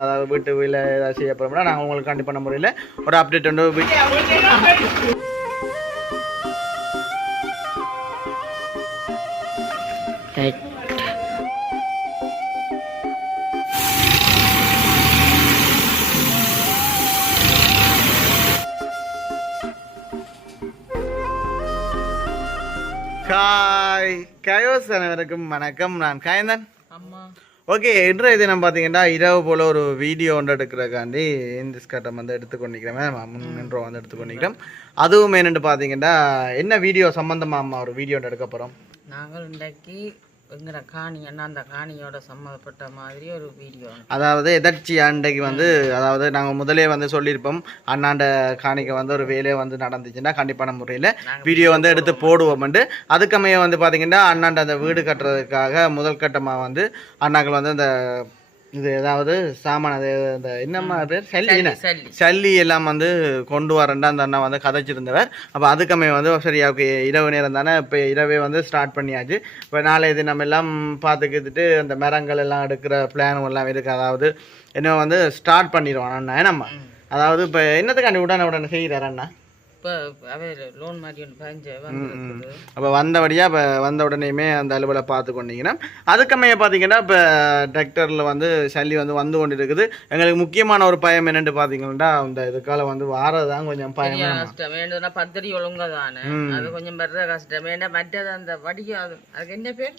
அதாவது வீட்டு வீட்டில் ஏதாவது செய்ய போகிறோம்னா நாங்கள் உங்களுக்கு கண்டிப்பான முறையில் ஒரு அப்டேட் வந்து வீ- காய் கயோஸ் அனைவருக்கும் வணக்கம். நான் காயந்தன். அம்மா. ஓகே இன்றைய தினம் பார்த்தீங்கன்னா இரவு போல் ஒரு வீடியோ ஒன்று எடுக்கிறக்காண்டி இந்த ஸ்கர்ட்டை வந்து எடுத்துக்கொண்டிருக்கிறேன். முன்னின்றோம் வந்து எடுத்துக்கொண்டிருக்கிறோம். அதுவும் என்னென்னு பார்த்தீங்கன்னா என்ன வீடியோ சம்மந்தமாக அம்மா ஒரு வீடியோ எடுக்க போகிறோம் நாங்கள் இன்றைக்கு எங்கட காணி என்ன அந்த காணியோட சம்மந்தப்பட்ட மாதிரி ஒரு வீடியோ அதாவது எதர்ச்சி அண்டைக்கு வந்து அதாவது நாங்கள் முதலே வந்து சொல்லியிருப்போம் அண்ணாண்ட காணிக்க வந்து ஒரு வேலையை வந்து நடந்துச்சுன்னா கண்டிப்பான முறையில் வீடியோ வந்து எடுத்து போடுவோம்ண்டு அதுக்கமைய வந்து பார்த்தீங்கன்னா அண்ணாண்ட அந்த வீடு கட்டுறதுக்காக முதல் கட்டமாக வந்து அண்ணாக்கள் வந்து அந்த இது ஏதாவது சாமான் அது இந்த என்னம்மா பேர்? சல்லி சல்லி எல்லாம் வந்து கொண்டு வரேன்டா அந்த அண்ணா வந்து கதைச்சிருந்தவர். அப்போ அதுக்கமே வந்து சரி ஓகே இரவு நேரம் தானே இப்போ இரவே வந்து ஸ்டார்ட் பண்ணியாச்சு. இப்போ நாளைய தினம் எல்லாம் பார்த்துக்கிட்டு அந்த மரங்கள் எல்லாம் எடுக்கிற பிளானும் எல்லாம் இருக்குது அதாவது என்ன வந்து ஸ்டார்ட் பண்ணிடுவான் அண்ணா என்னம்மா? அதாவது இப்போ என்னத்துக்காண்டி உடனே உடனே செய்கிறார் அண்ணா? இப்போ லோன் மாதிரி ஒன்று பதிஞ்சு வந்துருக்குது அப்போ வந்தபடியாக இப்போ வந்த உடனேயுமே அந்த அலுவலை பார்த்து கொண்டீங்கன்னா அதுக்கமைய பார்த்தீங்கன்னா இப்போ டிராக்டரில் வந்து சல்லி வந்து வந்து கொண்டு இருக்குது எங்களுக்கு முக்கியமான ஒரு பயம் என்னென்னு பார்த்தீங்கன்னா அந்த இதுக்கால வந்து வாரது தான் கொஞ்சம் பயம் கஷ்டம். வேண்டும்னா பத்திரி ஒழுங்கா தானே அது கொஞ்சம் பெரிய கஷ்டம். வேண்டாம் மற்றது அந்த வடிக்க அது- அதுக்கு என்ன பேர்?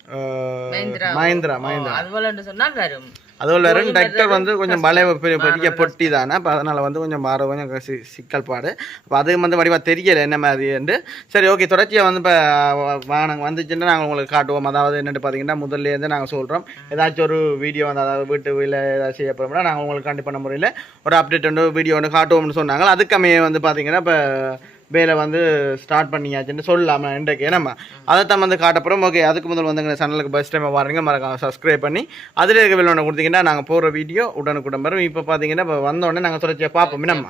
மஹிந்திரா. மஹிந்திரா மஹிந்திரா. அது போலன்னு சொன்னா வரும். அதுவும் வேறு டிராக்டர் வந்து கொஞ்சம் பழைய பெரிய பொட்டி தானே அப்போ அதனால் வந்து கொஞ்சம் வார கொஞ்சம் சிக்கல் பாடு. அப்போ அது வந்து வடிவாக தெரியலை என்ன என்று. சரி ஓகே தொடர்ச்சியாக வந்து இப்போ வானங்க வந்துச்சுன்னா நாங்கள் உங்களுக்கு காட்டுவோம். அதாவது என்னென்னு பார்த்தீங்கன்னா முதல்லேருந்து நாங்கள் சொல்கிறோம் ஏதாச்சும் ஒரு வீடியோ வந்து அதாவது வீட்டு வீட்டில் ஏதாவது செய்ய போகிறோம்னா நாங்கள் உங்களுக்கு கண்டிப்பான முறையில் ஒரு அப்டேட் ஒன்று வீடியோ ஒன்று காட்டுவோம்னு சொன்னாங்க. அதுக்கமே வந்து பார்த்தீங்கன்னா இப்போ வேலை வந்து ஸ்டார்ட் பண்ணியாச்சுன்னு சொல்லலாமா இன்றைக்கு அதை தம் வந்து காட்டப்புறம் ஓகே அதுக்கு முதல் வந்து எங்கள் சேனலுக்கு ஃபஸ்ட் டைம் வரீங்க. மறக்காம சப்ஸ்கிரைப் பண்ணி அதில் இருக்க வேலை ஒன்று கொடுத்தீங்கன்னா நாங்கள் போகிற வீடியோ உடனுக்குடன் வரும். இப்போ பார்த்தீங்கன்னா இப்போ வந்தோடனே நாங்கள் தொடர்ச்சியாக பார்ப்போம். என்னம்மா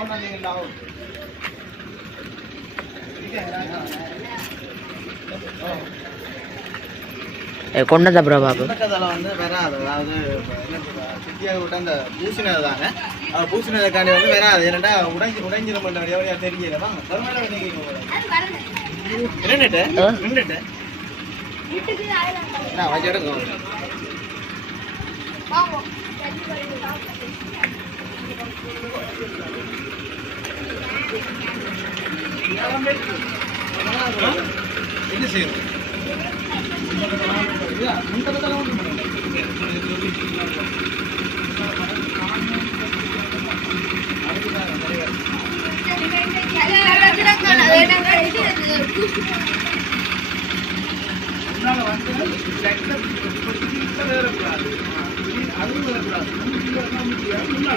ஒன்றாந்தீங்களா கொண்டதா பிரபாபு முன்பக்கத்தால வந்து வராது. அதாவது சுத்தியாக விட்ட அந்த பூசினது தானே? பூசினதுக்காண்டி வந்து வராது. ஏன்னா உடைஞ்சி உடைஞ்சிட மாட்டேன் எவ்வளோ தெரியல. வாங்க கருமையில நின்றுட்டு நின்றுட்டு நான் வச்சு எடுக்க என்ன செய்யணும் அதான் முன்பக்கத்தில் தான் கிடக்கும் ஆ?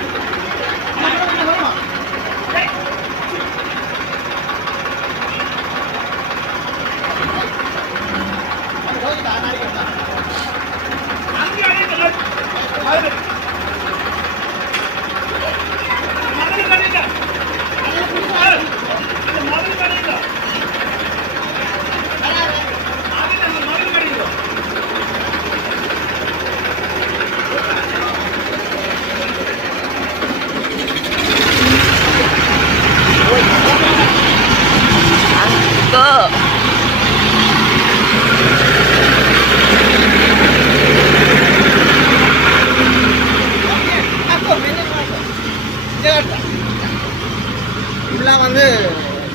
வந்து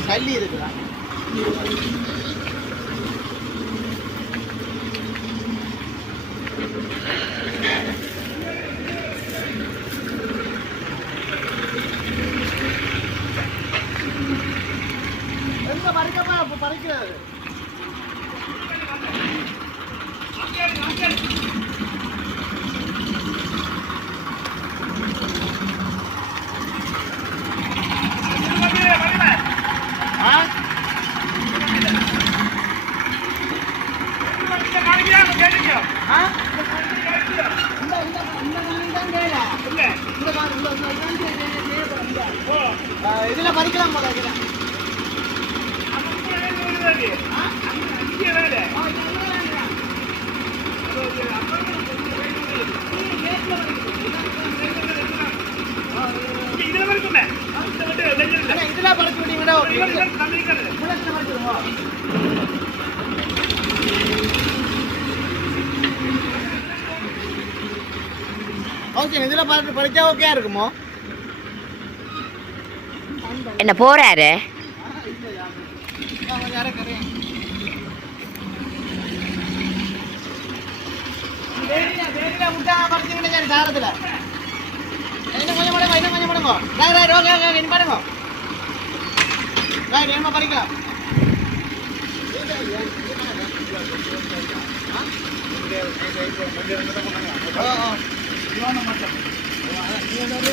சல்லி இருக்குதா? எங்க பறிக்கப்பா அப்ப பறிக்கிறாரு. இதுல படிக்கலாம் போல இதுல. படிச்சு ஆ, இது வேலை. அண்ணா, விட்டீங்கன்னா ஓகே. ஓகே இதுல பறி பறிச்சா ஓகே இருக்குமோ? என்ன போறாரு? சாரத்துல இன்னும் கொஞ்சம் மடங்க இன்னும் கொஞ்சம் மடங்க ரைட் ரைட் ஓகே ஓகே இன்னும் மடங்க ரைட் என்ன பறிக்கலாம் ஆ, ஆ. வந்து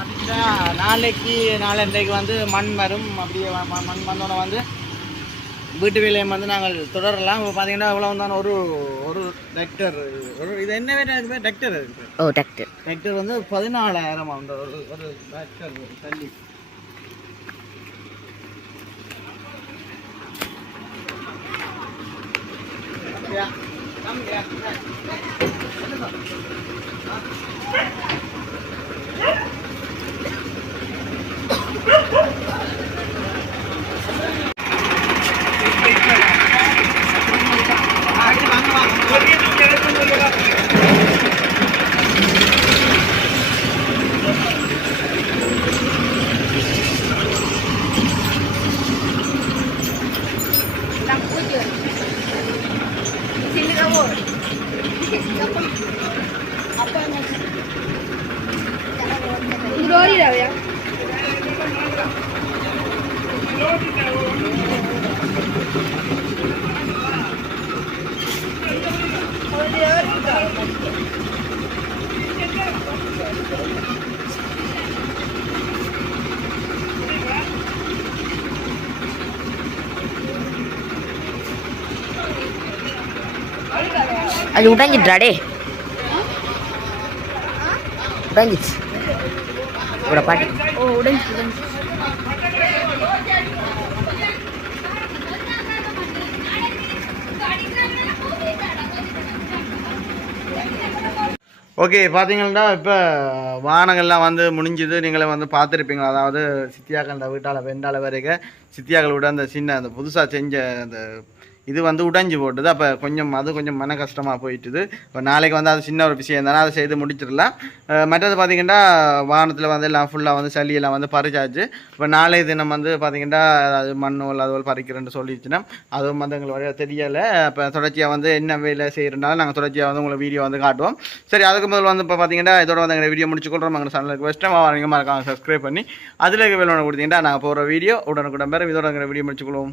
பறிச்சுட்டா நாளைக்கு நாளன்றைக்கு வந்து மண் வரும். அப்படியே மண் வந்தோடனே வந்து வீட்டு வேலையை வந்து நாங்கள் தொடரலாம். இப்போ பார்த்தீங்கன்னா இவ்வளோ தான் ஒரு ஒரு டெக்டர். ஒரு இது என்ன வேலை இருக்குது டெக்டர் இருக்குது ஓ டாக்டர். டெக்டர் வந்து பதினாலாயிரம் அந்த ஒரு ஒரு டெக்டர் தள்ளி அப்படியா? காமிக்கிறியா? ஆ, அது உடைஞ்சிட்டாடே உடைஞ்சிச்சு இவ்வளோ பாட்டு ஓ உடைஞ்சி உடைஞ்சி ஓகே பார்த்தீங்கன்னா இப்போ வானங்கள்லாம் வந்து முடிஞ்சுது. நீங்களே வந்து பார்த்துருப்பீங்க அதாவது சித்தியாக்கள் அந்த வீட்டால் வெண்டால வரைக்கும் சித்தியாக்கள் விட அந்த சின்ன அந்த புதுசாக செஞ்ச அந்த இது வந்து உடைஞ்சு போட்டுது. அப்போ கொஞ்சம் அது கொஞ்சம் மன கஷ்டமாக போயிட்டுது. இப்போ நாளைக்கு வந்து அது சின்ன ஒரு விஷயம் தானே அதை செய்து முடிச்சிடலாம். மற்றது பார்த்தீங்கன்னா வானத்தில் வந்து எல்லாம் ஃபுல்லாக வந்து சளியெல்லாம் வந்து பறிச்சாச்சு. இப்போ நாளைய தினம் வந்து பார்த்தீங்கன்னா அது மண்ணோல் அதுவல் பறிக்கிறேன்னு சொல்லிடுச்சுன்னா அதுவும் வந்து எங்களுக்கு வழியாக தெரியலை. இப்போ தொடர்ச்சியாக வந்து என்ன வேலை செய்கிறனால நாங்கள் தொடர்ச்சியாக வந்து உங்களுக்கு வீடியோ வந்து காட்டுவோம். சரி அதுக்கு முதல்ல வந்து இப்போ பார்த்தீங்கன்னா இதோட வந்து எங்களை வீடியோ முடிச்சுக்கொள்கிறோம் எங்கள் சேனலுக்கு வெஸ்ட்டாக வாங்க இருக்காங்க சப்ஸ்கிரைப் பண்ணி அதில் வேலை கொடுத்தீங்கன்னா நாங்கள் போகிற வீடியோ உடனுக்குடன் பேர் இதோட எங்களை வீடியோ முடிச்சுக்கொள்வோம்.